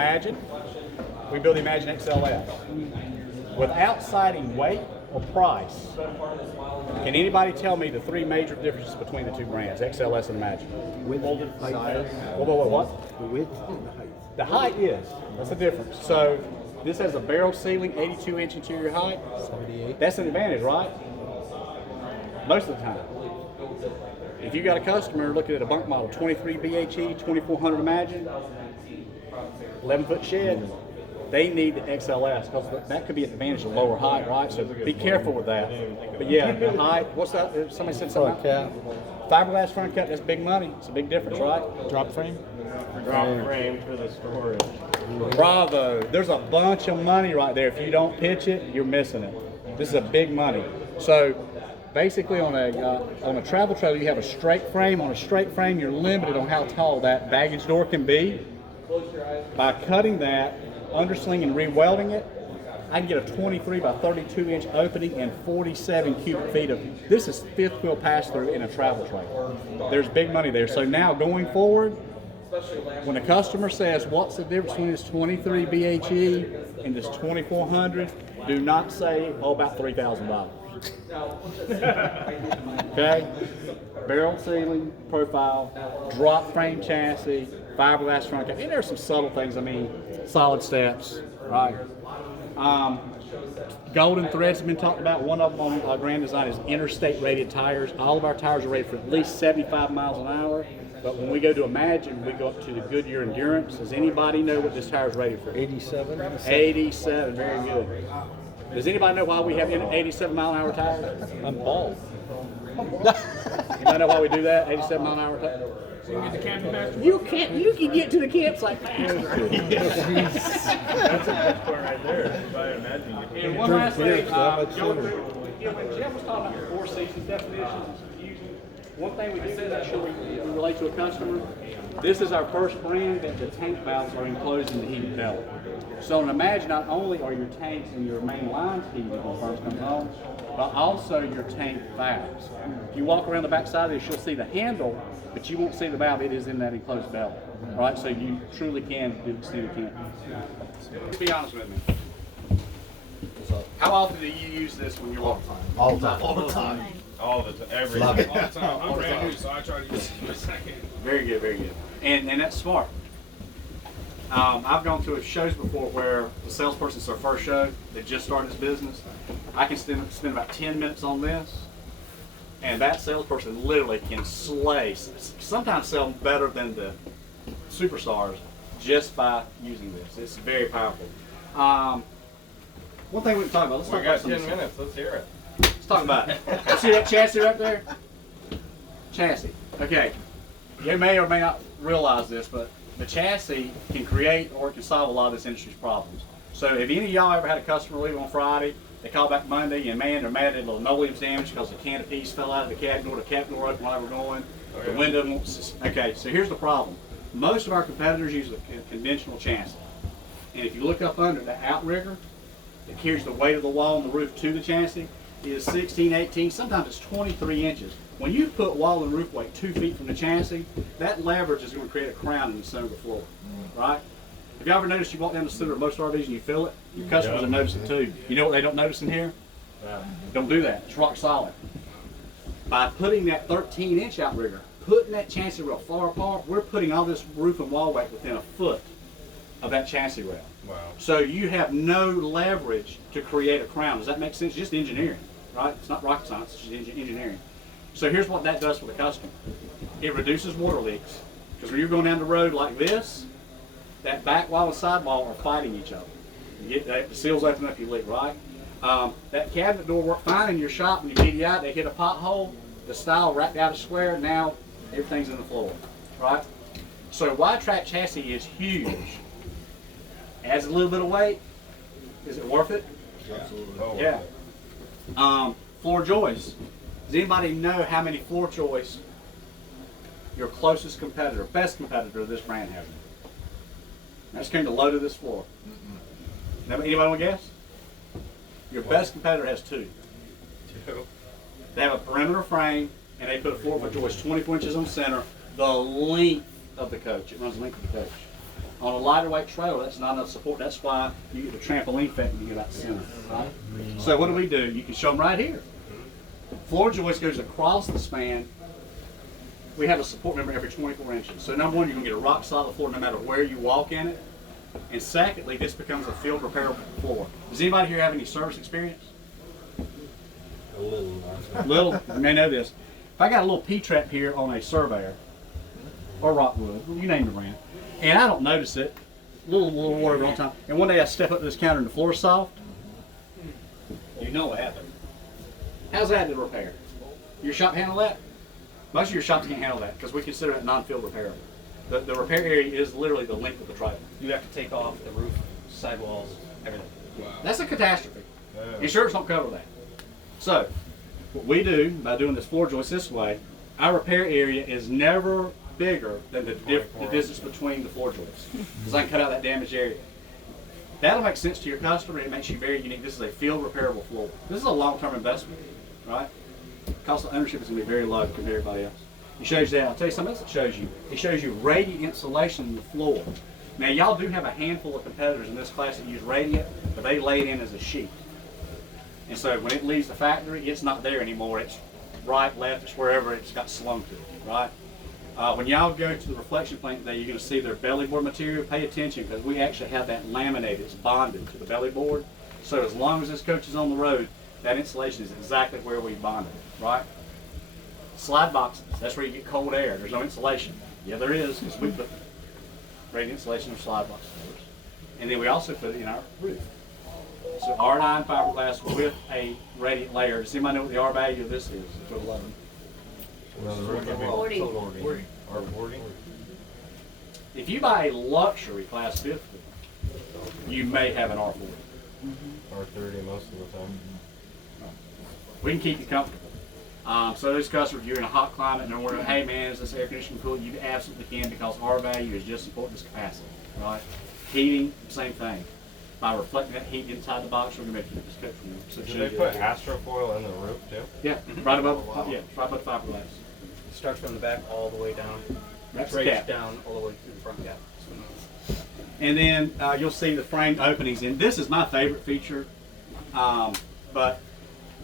Imagine. We build the Imagine XLS. Without citing weight or price, can anybody tell me the three major differences between the two brands, XLS and Imagine? Width, height. What? The width and the height. The height is. That's the difference. So this has a barrel ceiling, 82-inch interior height. 78. That's an advantage, right? Most of the time. If you got a customer looking at a bunk model, 23 BHE, 2400 Imagine, 11-foot shed, they need the XLS because that could be an advantage of lower height, right? So be careful with that. But yeah, the height, what's that? Somebody said something. Cap. Fiberglass front cap, that's big money. It's a big difference, right? Drop frame. Drop frame for the storage. Bravo. There's a bunch of money right there. If you don't pitch it, you're missing it. This is a big money. So basically on a travel trailer, you have a straight frame. On a straight frame, you're limited on how tall that baggage door can be. By cutting that, undersling and re-welding it, I can get a 23 by 32 inch opening and 47 cubic feet of, this is fifth wheel pass through in a travel trailer. There's big money there. So now going forward, when a customer says, what's the difference between this 23 BHE and this 2400, do not say, oh, about $3,000. Okay? Barrel ceiling, profile, drop frame chassis, fiberglass front cap. And there's some subtle things, I mean, solid steps, right? Golden threads have been talked about. One of them on Grand Design is interstate rated tires. All of our tires are rated for at least 75 miles an hour. But when we go to Imagine, we go up to the Goodyear Endurance. Does anybody know what this tire is rated for? 87. 87, very good. Does anybody know why we have 87 mile an hour tires? I'm bald. Anybody know why we do that? 87 mile an hour tires? So you get the camping master? You can get to the campsite faster. That's a good point right there. I imagine. And one last thing, when Jeff was talking about the four seasons definitions, it's confusing. One thing we do to make sure we relate to a customer, this is our first brand that the tank valves are enclosed in the heated belly. So Imagine not only are your tanks and your main lines heated when it first comes home, but also your tank valves. If you walk around the back side of this, you'll see the handle, but you won't see the valve. It is in that enclosed belly, right? So you truly can do extended camping. Be honest with me. How often do you use this when you're walking? All the time. All the time. All the time. Every Love day. it. All the time. I'm brand new, so I try to use it as I can. Very good, very good. And that's smart. I've gone to shows before where the salesperson, it's their first show, they just started his business. I can spend about 10 minutes on this, and that salesperson literally can slay, sometimes sell better than the superstars just by using this. It's very powerful. One thing we can talk about, let's talk We about got 10 minutes. Let's hear it. Let's talk about it. See that chassis right there? Chassis. Okay. You may or may not realize this, but the chassis can create or it can solve a lot of this industry's problems. So if any of y'all ever had a customer leave on Friday, they call back Monday and man, they're mad at the linoleum's damage because the canopy fell out of the cabin door, the cabin door open while they were going, the window won't. Okay, so here's the problem. Most of our competitors use a conventional chassis. And if you look up under the outrigger that carries the weight of the wall and the roof to the chassis is 16, 18, sometimes it's 23 inches. When you put wall and roof weight 2 feet from the chassis, that leverage is going to create a crown in the center of the floor, right? Have you ever noticed you walk down the center of most RVs and you feel it? Your customers will notice it too. You know what they don't notice in here? Don't do that. It's rock solid. By putting that 13-inch outrigger, putting that chassis rail far apart, we're putting all this roof and wall weight within a foot of that chassis rail. Wow. So you have no leverage to create a crown. Does that make sense? Just engineering, right? It's not rocket science, it's just engineering. So here's what that does for the customer. It reduces water leaks. Because when you're going down the road like this, that back wall and side wall are fighting each other. You get that, the seals open up, you leak, right? That cabinet door worked fine in your shop when you get it out, they hit a pothole, the style wrapped out a square, now everything's in the floor, right? So wide track chassis is huge. Adds a little bit of weight. Is it worth it? Absolutely. Yeah. Floor joists. Does anybody know how many floor joists your closest competitor, best competitor of this brand has? That's kind of the load of this floor. Anybody want to guess? Your best competitor has two. They have a perimeter frame and they put a 4-foot joist 24 inches on center, the length of the coach. It runs the length of the coach. On a lighter weight trailer, that's not enough support. That's why you get the trampoline effect when you get out the center, right? So what do? You can show them right here. Floor joist goes across the span. We have a support member every 24 inches. So number one, you're going to get a rock solid floor no matter where you walk in it. And secondly, this becomes a field repairable floor. Does anybody here have any service experience? A little. Little, you may know this. If I got a little P-trap here on a Surveyor, or Rockwood, you name the brand, and I don't notice it, little water all the time, and one day I step up to this counter and the floor's soft, you know what happened. How's that to repair? Your shop handle that? Most of your shops can't handle that because we consider it non-field repairable. The repair area is literally the length of the trailer. You have to take off the roof, sidewalls, everything. That's a catastrophe. Insurance don't cover that. So, what we do by doing this floor joist this way, our repair area is never bigger than the distance between the floor joists, because I can cut out that damaged area. That'll make sense to your customer. It makes you very unique. This is a field repairable floor. This is a long-term investment, right? Cost of ownership is going to be very low compared to everybody else. It shows that. I'll tell you something else it shows you. It shows you radiant insulation in the floor. Now, y'all do have a handful of competitors in this class that use radiant, but they lay it in as a sheet. And so when it leaves the factory, it's not there anymore. It's right, left, it's wherever it's got slung to, right? When y'all go to the reflection plant today, you're going to see their belly board material. Pay attention because we actually have that laminated. It's bonded to the belly board. So as long as this coach is on the road, that insulation is exactly where we bonded it, right? Slide boxes, that's where you get cold air. There's no insulation. Yeah, there is, because we put radiant insulation in slide box doors. And then we also put it in our roof. So R9 fiberglass with a radiant layer. Does anybody know what the R value of this is? For 11. 40. Or 40. If you buy a luxury class 50, you may have an R40. Or 30 most of the time. We can keep you comfortable. So those customers, you're in a hot climate and they're wondering, hey man, is this air conditioning cool? You absolutely can, because R value is just as important as capacity, right? Heating, same thing. By reflecting that heat inside the box, we're going to make this coach from them. So do they put astrofoil in the roof too? Yeah, right above, right above the fiberglass. It starts from the back all the way down. That's the Breaks cap. down all the way to the front cap. And then you'll see the framed openings. And this is my favorite feature. But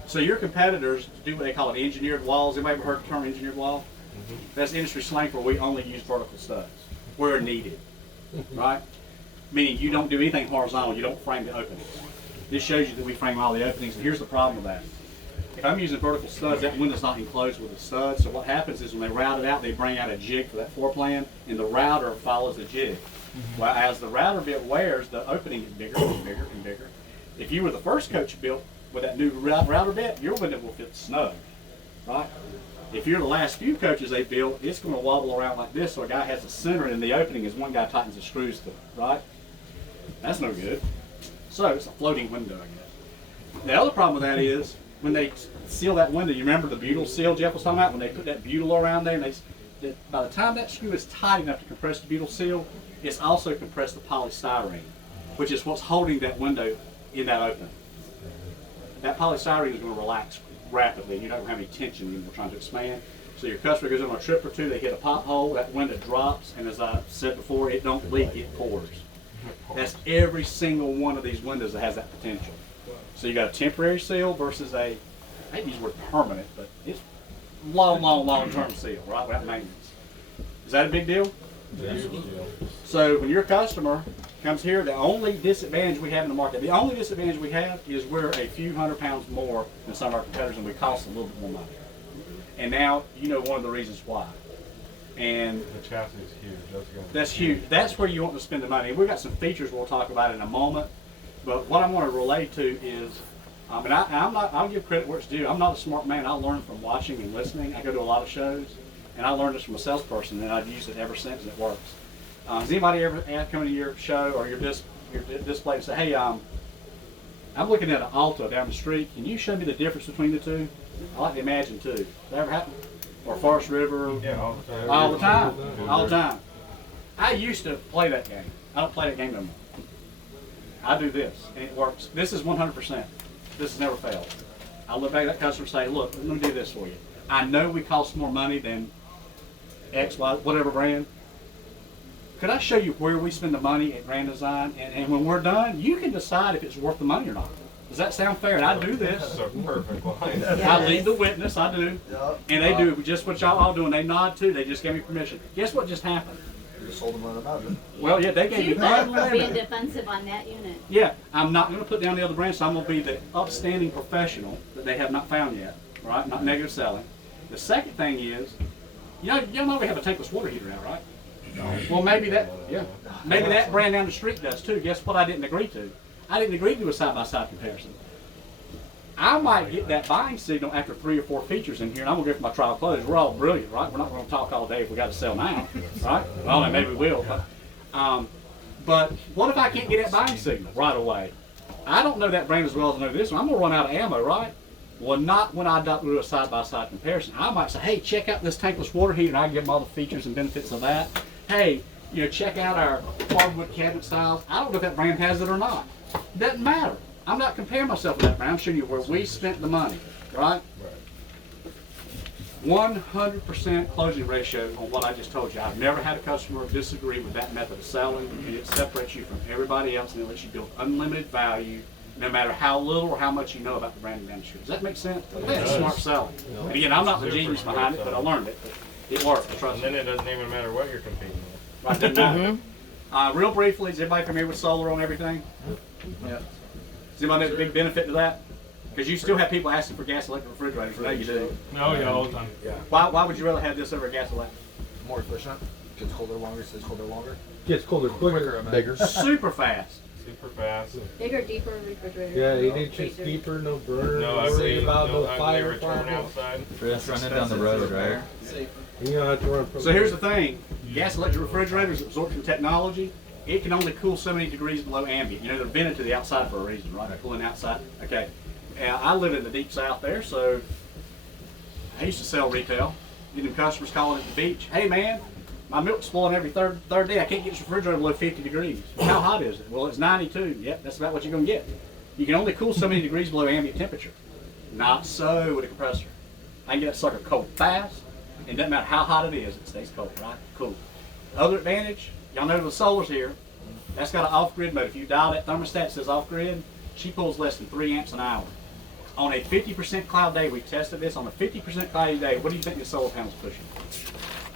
so your competitors do what they call it engineered walls. Anybody ever heard the term engineered wall? That's industry slang for we only use vertical studs where needed, right? Meaning you don't do anything horizontal. You don't frame the openings. This shows you that we frame all the openings. And here's the problem with that. If I'm using vertical studs, that window's not enclosed with a stud. So what happens is when they route it out, they bring out a jig for that floor plan, and the router follows the jig. Well, as the router bit wears, the opening gets bigger and bigger and bigger. If you were the first coach built with that new router bit, your window will fit snug, right? If you're the last few coaches they built, it's going to wobble around like this, so a guy has a center in the opening as one guy tightens the screws to it, right? That's no good. So it's a floating window, I guess. The other problem with that is when they seal that window, you remember the butyl seal Jeff was talking about? When they put that butyl around there, and by the time that screw is tight enough to compress the butyl seal, it's also compressed the polystyrene, which is what's holding that window in that opening. That polystyrene is going to relax rapidly. You're not going to have any tension when we're trying to expand. So your customer goes on a trip or two, they hit a pothole, that window drops, and as I said before, it don't leak, it pours. That's every single one of these windows that has that potential. So you got a temporary seal versus I hate to use the word permanent, but it's long-term seal, right, without maintenance. Is that a big deal? Yes. So when your customer comes here, the only disadvantage we have in the market, the only disadvantage we have is we're a few hundred pounds more than some of our competitors, and we cost a little bit more money. And now you know one of the reasons why. And The chassis is huge. that's huge. That's where you want to spend the money. We've got some features we'll talk about in a moment. But what I want to relate to is, and I'll give credit where it's due. I'm not a smart man. I learn from watching and listening. I go to a lot of shows, and I learned this from a salesperson, and I've used it ever since, and it works. Has anybody ever come into your show or your display and say, hey, I'm looking at an Alta down the street. Can you show me the difference between the two? I like to imagine too. Does that ever happen? Or Forest River? Yeah, all the time. All the time. All the time. I used to play that game. I don't play that game no more. I do this, and it works. This is 100%. This has never failed. I look back at that customer and say, look, let me do this for you. I know we cost more money than X, Y, whatever brand. Could I show you where we spend the money at Grand Design? And when we're done, you can decide if it's worth the money or not. Does that sound fair? And I do this. That's a perfect line. I lead the witness, I do. And they do just what y'all all do, and they nod too. They just gave me permission. Guess what just happened? You just sold them on about it. Well, yeah, they gave Too me bad we're being unlimited. defensive on that unit. Yeah, I'm not going to put down the other brands, so I'm going to be the upstanding professional that they have not found yet, right? Not negative selling. The second thing is, y'all know we have a tankless water heater now, right? Well, maybe that brand down the street does too. Guess what I didn't agree to? I didn't agree to do a side-by-side comparison. I might get that buying signal after 3 or 4 features in here, and I'm gonna go for my trial close. We're all brilliant, right? We're not gonna talk all day if we got to sell now, right? Well, then maybe we will. But what if I can't get that buying signal right away? I don't know that brand as well as I know this one. I'm gonna run out of ammo, right? Well, not when I do a side-by-side comparison. I might say, hey, check out this tankless water heater, and I can give them all the features and benefits of that. Hey, check out our hardwood cabinet styles. I don't know if that brand has it or not. Doesn't matter. I'm not comparing myself with that brand. I'm showing you where we spent the money, right? 100% closing ratio on what I just told you. I've never had a customer disagree with that method of selling, and it separates you from everybody else, and it lets you build unlimited value, no matter how little or how much you know about the branding industry. Does that make sense? That's smart selling. And again, I'm not the genius behind it, but I learned it. It works, trust And then me. it doesn't even matter what you're competing with. Right, doesn't matter. Real briefly, is everybody familiar with solar on everything? Yeah. Does anybody know the big benefit to that? Because you still have people asking for gas electric refrigerators. I know you do. Oh, yeah, all the time. Why would you rather have this over a gas electric? More efficient. Gets colder longer, stays colder longer. Gets colder quicker, bigger. Super fast. Super fast. Bigger, deeper refrigerator. Yeah, 8 no inches freezer. deeper, no burn, No no ugly, worry about no no ugly fire return problem. outside. Just running down the road, right? You don't have to run from So here's the thing. Gas electric refrigerators, absorption technology, it can only cool so many degrees below ambient. They're vented to the outside for a reason, right? They're cooling outside. Okay. I live in the deep south there, so I used to sell retail. Getting customers calling at the beach. Hey man, my milk's spoiling every third day. I can't get this refrigerator below 50 degrees. How hot is it? Well, it's 92. Yep, that's about what you're gonna get. You can only cool so many degrees below ambient temperature. Not so with a compressor. I can get that sucker cold fast. It doesn't matter how hot it is, it stays cold, right? Cool. Other advantage, y'all know the solar's here. That's got an off-grid mode. If you dial that thermostat that says off-grid, she pulls less than 3 amps an hour. On a 50% cloud day, we tested this. On a 50% cloudy day, what do you think the solar panel's pushing?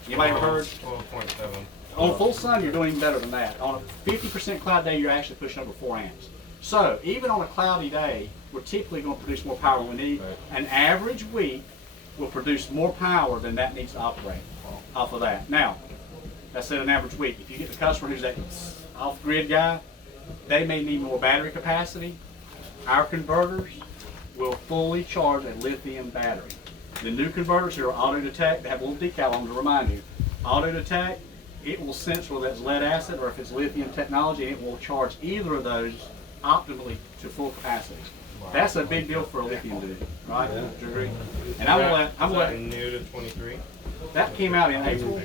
Anybody ever heard? 12.7. On full sun, you're doing even better than that. On a 50% cloud day, you're actually pushing over 4 amps. So even on a cloudy day, we're typically going to produce more power than we need. Right. An average week will produce more power than that needs to operate off of that. Now, that's at an average week. If you get the customer who's that off-grid guy, they may need more battery capacity. Our converters will fully charge a lithium battery. The new converters here are auto detect. They have a little decal on to remind you. Auto detect, it will sense whether it's lead acid or if it's lithium technology, and it will charge either of those optimally to full capacity. That's a big deal for a lithium dude, right? Do you agree? And I'm gonna Is that let new to 23? that came out in April.